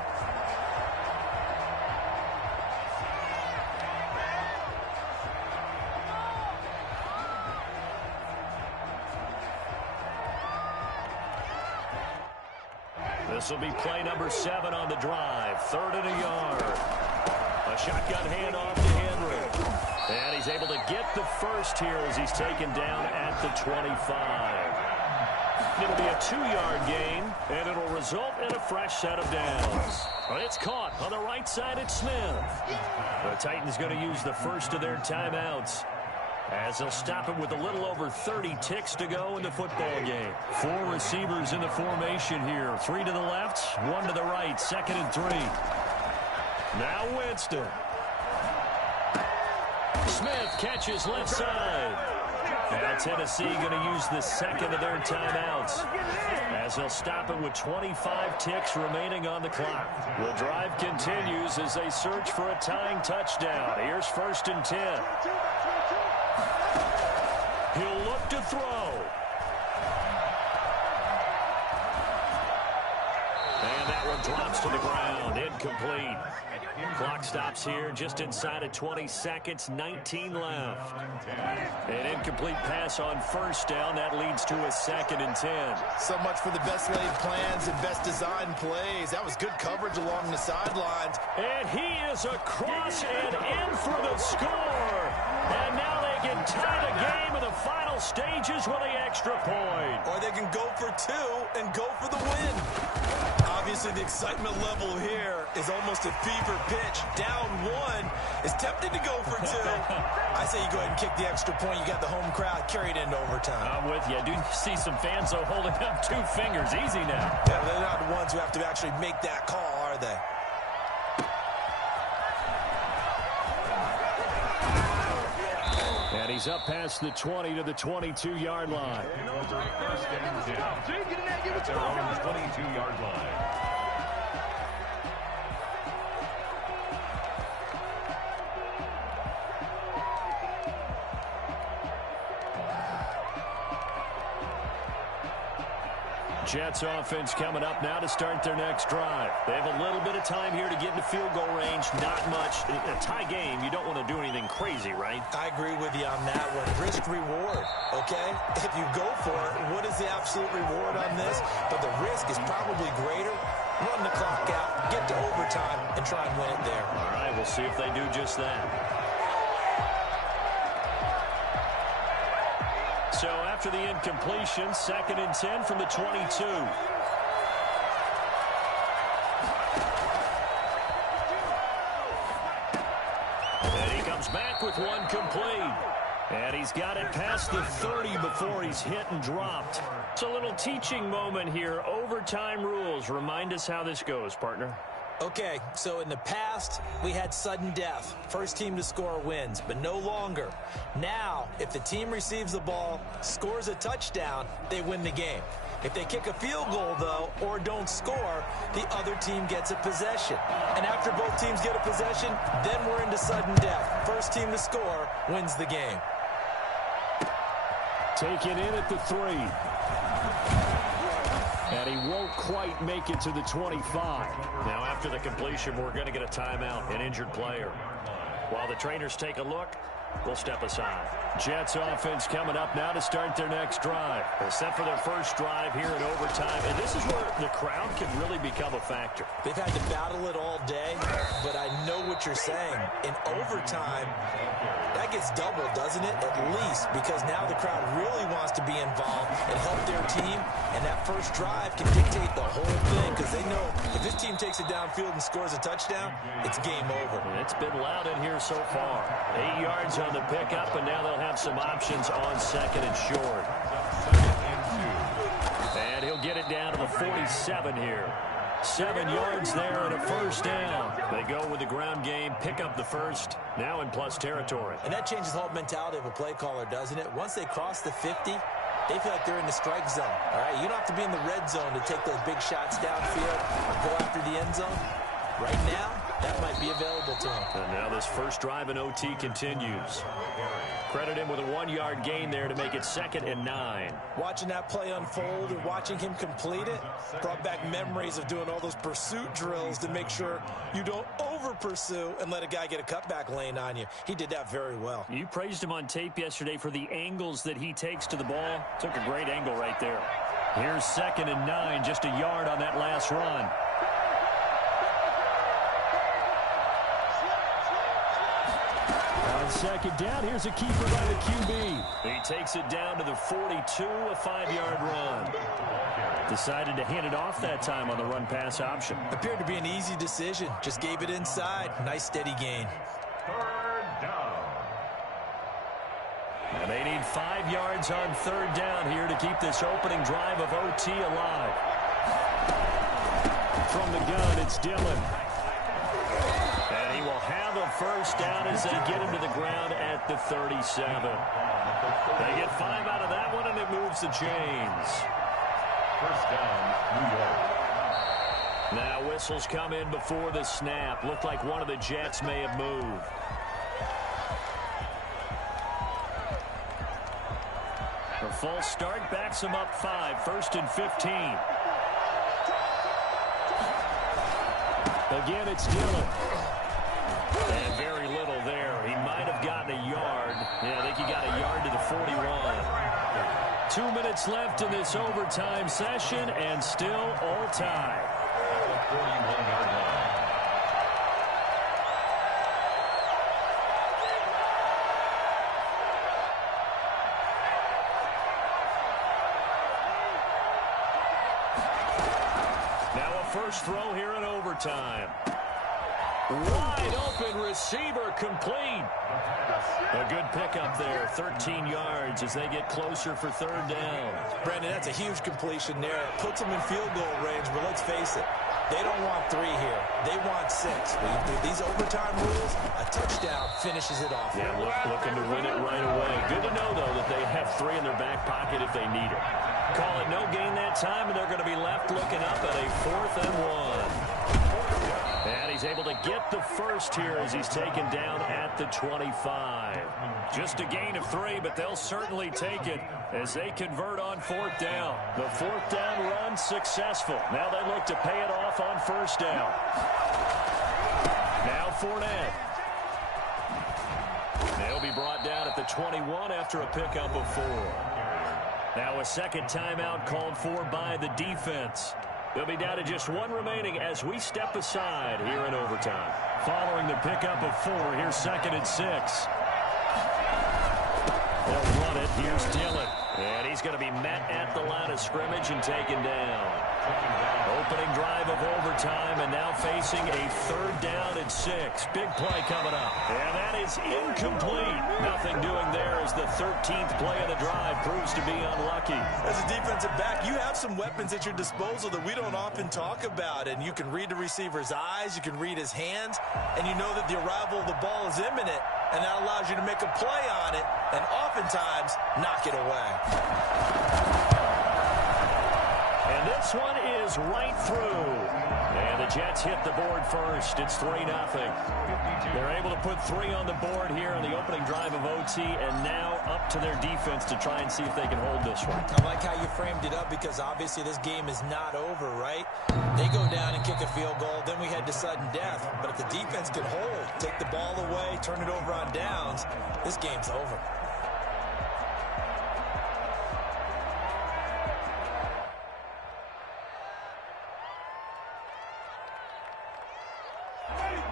This will be play number 7 on the drive. 3rd and a yard. A shotgun handoff to Henry. And he's able to get the first here as he's taken down at the 25. It'll be a 2-yard gain, and it'll result in a fresh set of downs. But it's caught on the right side at Smith. The Titans going to use the first of their timeouts as they'll stop it with a little over 30 ticks to go in the football game. 4 receivers in the formation here. 3 to the left, 1 to the right. 2nd and 3. Now Winston. Smith catches left side. Now Tennessee going to use the second of their timeouts as they'll stop it with 25 ticks remaining on the clock. The drive continues as they search for a tying touchdown. Here's 1st and 10. He'll look to throw. And that one drops to the ground. Incomplete. Clock stops here just inside of 20 seconds. 19 left. An incomplete pass on 1st down. That leads to a 2nd and 10. So much for the best laid plans and best designed plays. That was good coverage along the sidelines. And he is across and in for the score. And now they can tie the game in the final stages with the extra point. Or they can go for 2 and go for the win. Obviously, the excitement level here is almost a fever pitch. Down 1 is tempted to go for 2. I say you go ahead and kick the extra point. You got the home crowd carried into overtime. I'm with you. I do see some fans, though, holding up 2 fingers. Easy now. Yeah, they're not the ones who have to actually make that call, are they? And he's up past the 20 to the 22-yard line. First and 10. At their own 22-yard line. Jets offense coming up now to start their next drive. They have a little bit of time here to get into field goal range. Not much. A tie game, you don't want to do anything crazy, right? I agree with you on that one. Risk reward, okay? If you go for it, what is the absolute reward on this? But the risk is probably greater. Run the clock out, get to overtime, and try and win it there. All right, we'll see if they do just that. So after the incompletion, 2nd and 10 from the 22. And he comes back with one complete. And he's got it past the 30 before he's hit and dropped. It's a little teaching moment here. Overtime rules. Remind us how this goes, partner. Okay, so in the past, we had sudden death. First team to score wins, but no longer. Now, if the team receives the ball, scores a touchdown, they win the game. If they kick a field goal, though, or don't score, the other team gets a possession. And after both teams get a possession, then we're into sudden death. First team to score wins the game. Taken in at the 3. And he won't quite make it to the 25. Now, after the completion, we're going to get a timeout, an injured player. While the trainers take a look, we'll step aside. Jets offense coming up now to start their next drive. They're set for their first drive here in overtime, and this is where the crowd can really become a factor. They've had to battle it all day, but I know what you're saying. In overtime, that gets doubled, doesn't it? At least, because now the crowd really wants to be involved and help their team, and that first drive can dictate the whole thing, because they know if this team takes it downfield and scores a touchdown, it's game over. And it's been loud in here so far. 8 yards on the pickup, and now they'll have some options on 2nd and short. And he'll get it down to the 47 here. 7 yards there and a first down. They go with the ground game, pick up the first, now in plus territory. And that changes the whole mentality of a play caller, doesn't it? Once they cross the 50, they feel like they're in the strike zone. All right, you don't have to be in the red zone to take those big shots downfield or go after the end zone. Right now, that might be available to him. And now this first drive in OT continues. Credit him with a 1-yard gain there to make it 2nd and 9. Watching that play unfold and watching him complete it brought back memories of doing all those pursuit drills to make sure you don't over-pursue and let a guy get a cutback lane on you. He did that very well. You praised him on tape yesterday for the angles that he takes to the ball. Took a great angle right there. Here's 2nd and 9, just a yard on that last run. On 2nd down, here's a keeper by the QB. He takes it down to the 42, a 5-yard run. Decided to hand it off that time on the run-pass option. Appeared to be an easy decision. Just gave it inside. Nice, steady gain. 3rd down. And they need 5 yards on 3rd down here to keep this opening drive of OT alive. From the gun, it's Dillon. And he will have a first down as they get him to the ground at the 37. They get 5 out of that one, and it moves the chains. First down, New York. Now whistles come in before the snap. Looked like one of the Jets may have moved. The false start backs them up 5, 1st and 15. Again, it's Dillon. And very little there. He might have gotten a yard. Yeah, I think he got a yard to the 41. 2 minutes left in this overtime session, and still all tied. 41-yard line. Now a first throw here in overtime. Wide open receiver complete. A good pickup there, 13 yards as they get closer for 3rd down. Brandon, that's a huge completion there. It puts them in field goal range, but let's face it, they don't want 3 here. They want 6. With these overtime rules, a touchdown finishes it off. Yeah, looking to win it right away. Good to know, though, that they have 3 in their back pocket if they need it. Call it no gain that time, and they're going to be left looking up at a 4th and 1. And he's able to get the first here as he's taken down at the 25. Just a gain of 3, but they'll certainly take it as they convert on 4th down. The 4th down run successful. Now they look to pay it off on 1st down. Now Fournette. They'll be brought down at the 21 after a pickup of 4. Now a second timeout called for by the defense. They'll be down to just 1 remaining as we step aside here in overtime. Following the pickup of 4, here's 2nd and 6. They'll run it. Here's Dillon. And he's going to be met at the line of scrimmage and taken down. Opening drive of overtime, and now facing a 3rd down and 6. Big play coming up. And that is incomplete. Nothing doing there as the 13th play of the drive proves to be unlucky. As a defensive back, you have some weapons at your disposal that we don't often talk about. And you can read the receiver's eyes, you can read his hands, and you know that the arrival of the ball is imminent. And that allows you to make a play on it and oftentimes knock it away. And this one is right through. And the Jets hit the board first. It's 3-0. They're able to put 3 on the board here on the opening drive of OT, and now up to their defense to try and see if they can hold this one. I like how you framed it up because obviously this game is not over, right? They go down and kick a field goal, then we head to sudden death. But if the defense can hold, take the ball away, turn it over on downs, this game's over.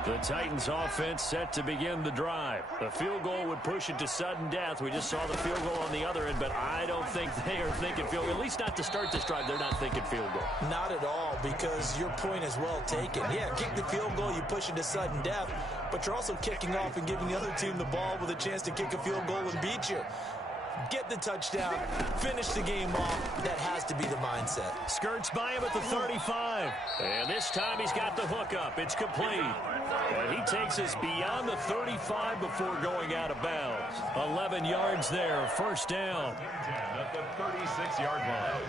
The Titans offense set to begin the drive. The field goal would push it to sudden death. We just saw the field goal on the other end, but I don't think they are thinking field goal. At least not to start this drive. They're not thinking field goal. Not at all, because your point is well taken. Yeah, kick the field goal, you push it to sudden death, but you're also kicking off and giving the other team the ball with a chance to kick a field goal and beat you. Get the touchdown, finish the game off. That has to be the mindset. Skirts by him at the 35. And this time he's got the hook up. It's complete. And he takes us beyond the 35 before going out of bounds. 11 yards there, 1st down. At the 36-yard line.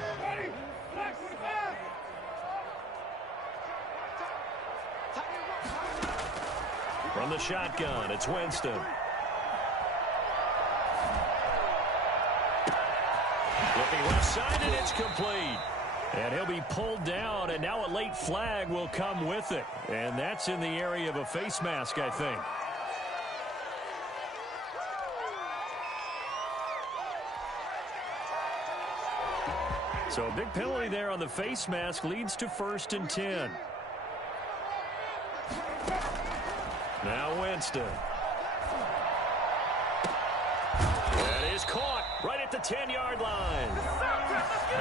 From the shotgun, it's Winston. Flipping left side, and it's complete. And he'll be pulled down, and now a late flag will come with it. And that's in the area of a face mask, I think. So a big penalty there on the face mask leads to 1st and 10. Now Winston. That is caught right at the 10-yard line.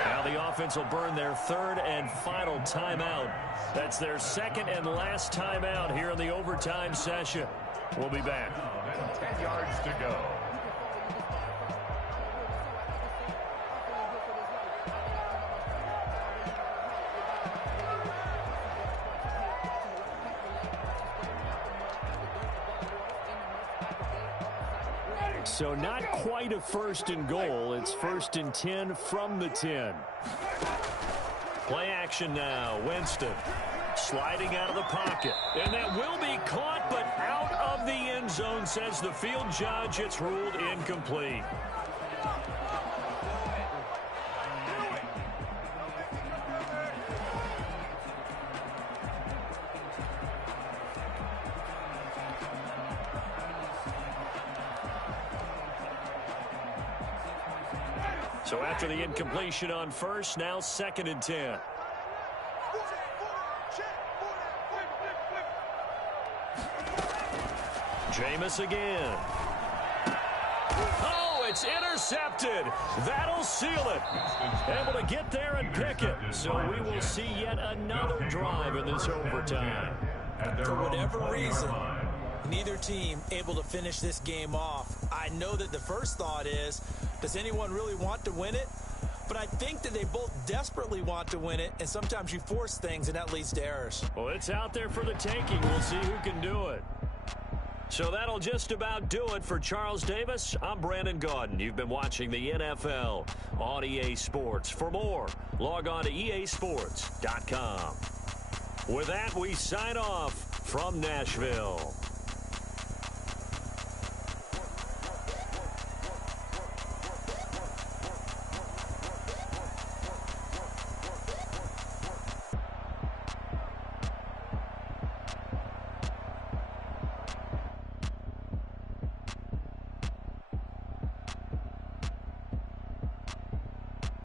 Now the offense will burn their 3rd and final timeout. That's their 2nd and last timeout here in the overtime session. We'll be back. 10 yards to go. So not quite a 1st and goal. It's 1st and 10 from the 10. Play action now. Winston sliding out of the pocket. And that will be caught, but out of the end zone, says the field judge. It's ruled incomplete. So after the incompletion on 1st, now 2nd and 10. Jameis again. Oh, it's intercepted. That'll seal it. Able to get there and pick it. So we will see yet another drive in this overtime. For whatever reason, neither team able to finish this game off. I know that the first thought is, does anyone really want to win it? But I think that they both desperately want to win it, and sometimes you force things, and that leads to errors. Well, it's out there for the taking. We'll see who can do it. So that'll just about do it for Charles Davis. I'm Brandon Gaudin. You've been watching the NFL on EA Sports. For more, log on to easports.com. With that, we sign off from Nashville.